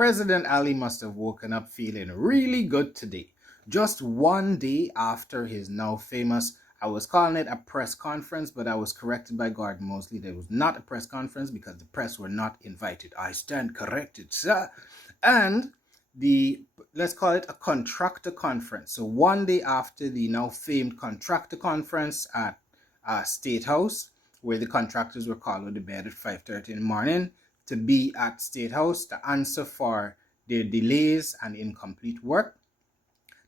President Ali must have woken up feeling really good today. Just one day after his now famous, I was calling it a press conference, but I was corrected by Gordon Mosley that it was not a press conference because the press were not invited. I stand corrected, sir. And let's call it a contractor conference. So one day after the now famed contractor conference at State House, where the contractors were called to the bed at 5:30 in the morning to be at State House to answer for their delays and incomplete work.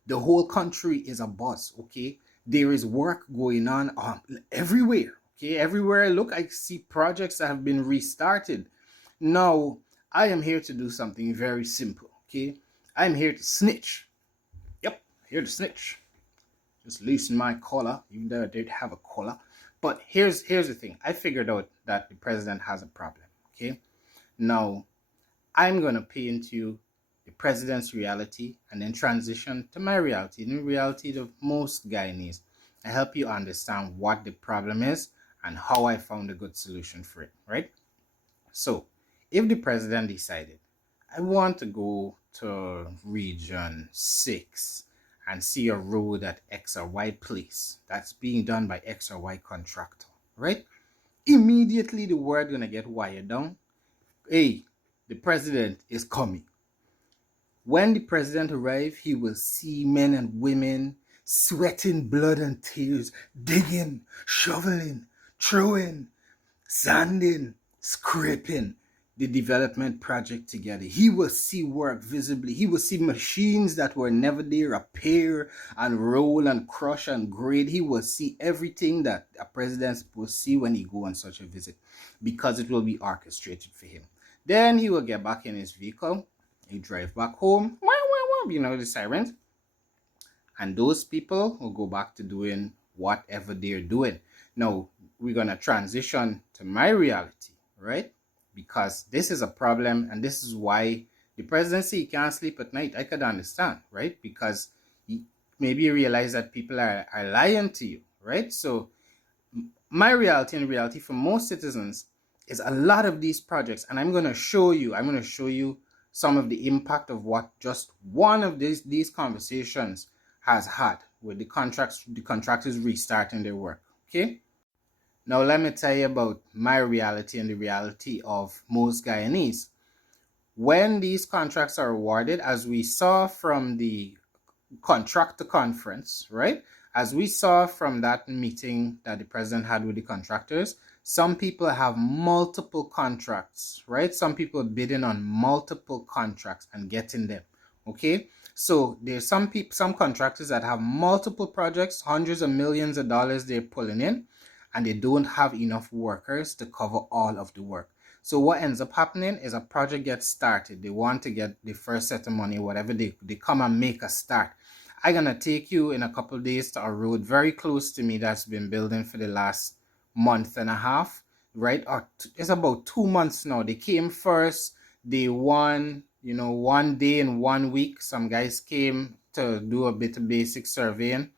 The whole country is abuzz, okay? There is work going on everywhere, okay? Everywhere I look, I see projects that have been restarted. Now, I am here to do something very simple, okay? I'm here to snitch. Yep, here to snitch. Just loosen my collar, even though I don't have a collar. But here's the thing. I figured out that the president has a problem, okay? Now, I'm going to paint you the president's reality and then transition to my reality, the reality of most Guyanese, and help you understand what the problem is and how I found a good solution for it, right? So, if the president decided, I want to go to Region 6 and see a road at X or Y place that's being done by X or Y contractor, right? Immediately the word gonna get wired down. Hey, the president is coming. When the president arrives, he will see men and women sweating blood and tears, digging, shoveling, throwing, sanding, scraping the development project together. He will see work visibly. He will see machines that were never there appear and roll and crush and grade. He will see everything that a president will see when he go on such a visit because it will be orchestrated for him. Then he will get back in his vehicle. He drive back home. You know the sirens. And those people will go back to doing whatever they're doing. Now, we're going to transition to my reality, right? Because this is a problem and this is why the presidency can't sleep at night. I could understand, right? Because maybe you realize that people are lying to you, right? So my reality and reality for most citizens is a lot of these projects, and I'm going to show you some of the impact of what just one of these conversations has had with the contractors restarting their work, okay? Now, let me tell you about my reality and the reality of most Guyanese. When these contracts are awarded, as we saw from the contractor conference, right? As we saw from that meeting that the president had with the contractors, some people have multiple contracts, right? Some people bidding on multiple contracts and getting them, okay? So there's some contractors that have multiple projects, hundreds of millions of dollars they're pulling in, and they don't have enough workers to cover all of the work. So what ends up happening is a project gets started. They want to get the first set of money, whatever they come and make a start. I'm going to take you in a couple of days to a road very close to me that's been building for the last month and a half, right? Or it's about 2 months now. They came first. They won, 1 day and 1 week. Some guys came to do a bit of basic surveying.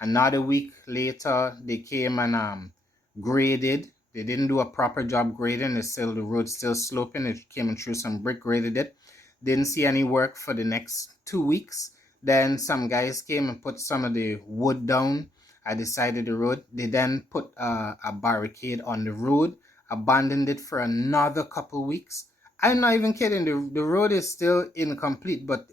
Another week later, they came and graded. They didn't do a proper job grading. The road's still sloping. It came and threw some brick, graded it. Didn't see any work for the next 2 weeks. Then some guys came and put some of the wood down at the side of the road. They then put a barricade on the road, abandoned it for another couple weeks. I'm not even kidding. The road is still incomplete, but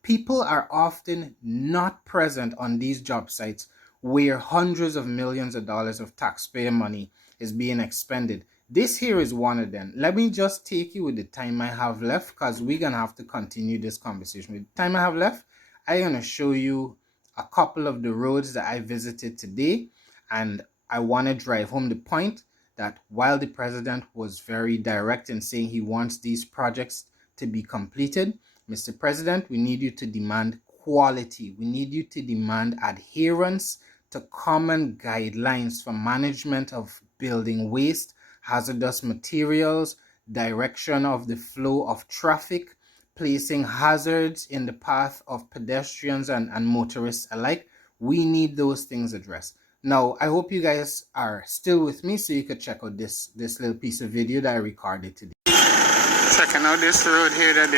people are often not present on these job sites where hundreds of millions of dollars of taxpayer money is being expended. This here is one of them. Let me just take you with the time I have left because we're going to have to continue this conversation. With the time I have left, I'm going to show you a couple of the roads that I visited today, and I want to drive home the point that while the president was very direct in saying he wants these projects to be completed, Mr. President, we need you to demand quality. We need you to demand adherence to common guidelines for management of building waste, hazardous materials, direction of the flow of traffic, placing hazards in the path of pedestrians and motorists alike. We need those things addressed. Now, I hope you guys are still with me so you could check out this little piece of video that I recorded today. Checking out this road here that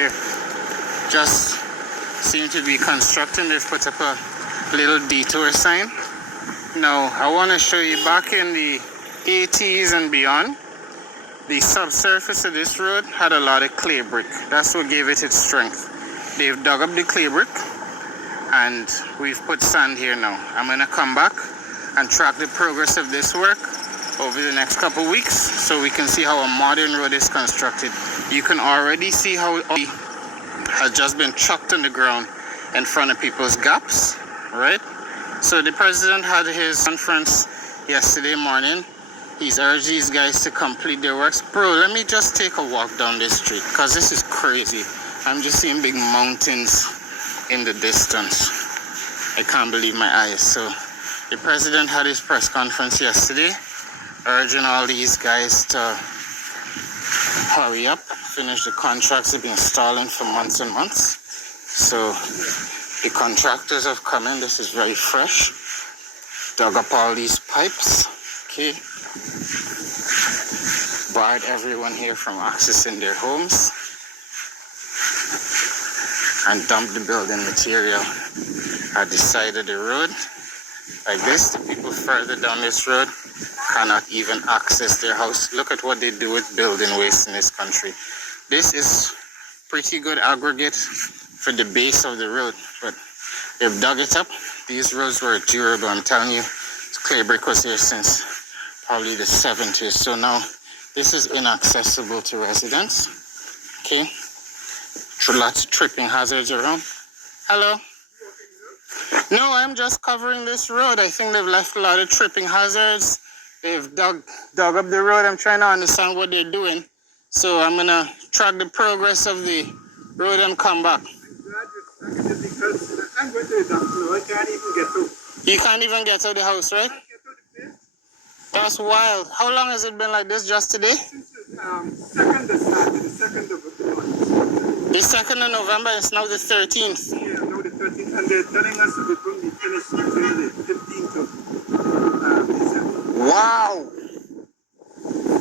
just seem to be constructing. They've put up a little detour sign. Now, I want to show you back in the 80s and beyond, the subsurface of this road had a lot of clay brick. That's what gave it its strength. They've dug up the clay brick and we've put sand here now. I'm going to come back and track the progress of this work over the next couple weeks so we can see how a modern road is constructed. You can already see how it has just been chucked on the ground in front of people's gaps, right? So the president had his conference yesterday morning. He's urged these guys to complete their works. Bro, let me just take a walk down this street because this is crazy. I'm just seeing big mountains in the distance. I can't believe my eyes. So the president had his press conference yesterday, urging all these guys to hurry up, finish the contracts they've been stalling for months and months. So the contractors have come in. This is very fresh. Dug up all these pipes. Okay. Barred everyone here from accessing their homes. And dumped the building material at the side of the road. Like this, the people further down this road cannot even access their house. Look at what they do with building waste in this country. This is pretty good aggregate for the base of the road, but they've dug it up. These roads were durable, I'm telling you. Clay brick was here since probably the 70s, so now this is inaccessible to residents. Okay, lots of tripping hazards around. Hello. No, I'm just covering this road. I think they've left a lot of tripping hazards. They've dug up the road. I'm trying to understand what they're doing. So I'm going to track the progress of the road and come back. You can't even get to the house, right? That's wild. How long has it been like this? Just today? The 2nd of November. It's now the 13th. Yeah, now the 13th. And they're telling us that it will be finished until the 15th of December. Wow.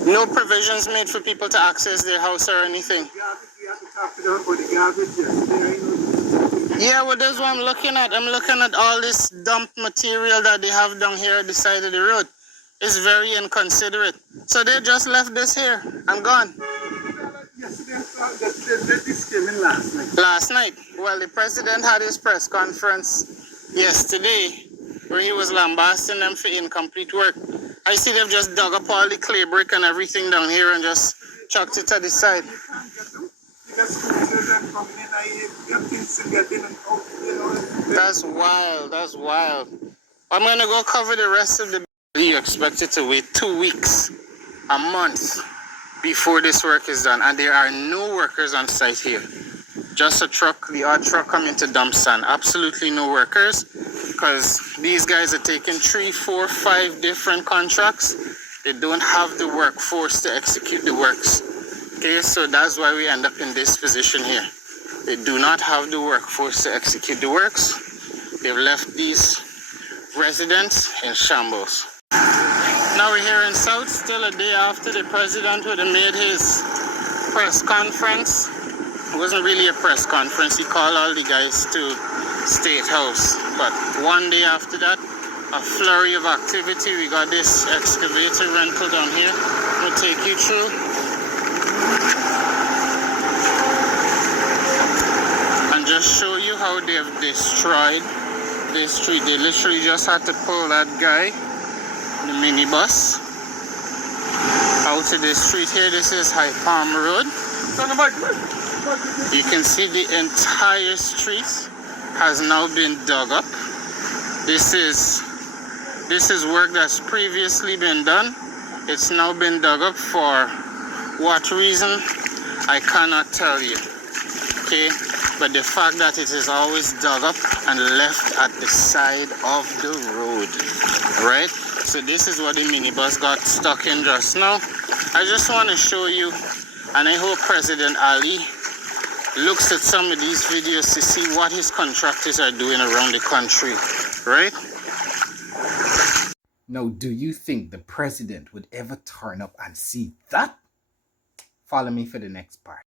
No provisions made for people to access their house or anything. We have to talk to them about the garbage yesterday. Yeah, well, that's what I'm looking at. I'm looking at all this dumped material that they have down here at the side of the road. It's very inconsiderate. So they just left this here and gone. Yesterday, this came in last night. Last night? Well, the president had his press conference yesterday where he was lambasting them for incomplete work. I see they've just dug up all the clay brick and everything down here and just chucked it to the side. You can't get them. Because scooters are coming in, I things to get in and out, you know. That's wild. That's wild. I'm going to go cover the rest of the... You expected to wait 2 weeks, a month, before this work is done. And there are no workers on site here. Just a truck, the odd truck coming to dump sand. Absolutely no workers. Because these guys are taking 3, 4, 5 different contracts. They don't have the workforce to execute the works. Okay, so that's why we end up in this position here. They do not have the workforce to execute the works. They've left these residents in shambles. Now we're here in South, still a day after the president would have made his press conference. It wasn't really a press conference. He called all the guys to State House. But one day after that, a flurry of activity. We got this excavator rental down here. We'll take you through. And just show you how they've destroyed this street. They literally just had to pull that guy, the minibus, out of this street here. This is High Palm Road. You can see the entire street has now been dug up. This is work that's previously been done. It's now been dug up. For what reason, I cannot tell you. Okay, but the fact that it is always dug up and left at the side of the road, right? So this is what the minibus got stuck in just now. I just want to show you, and I hope President Ali looks at some of these videos to see what his contractors are doing around the country, right? Now, do you think the president would ever turn up and see that? Follow me for the next part.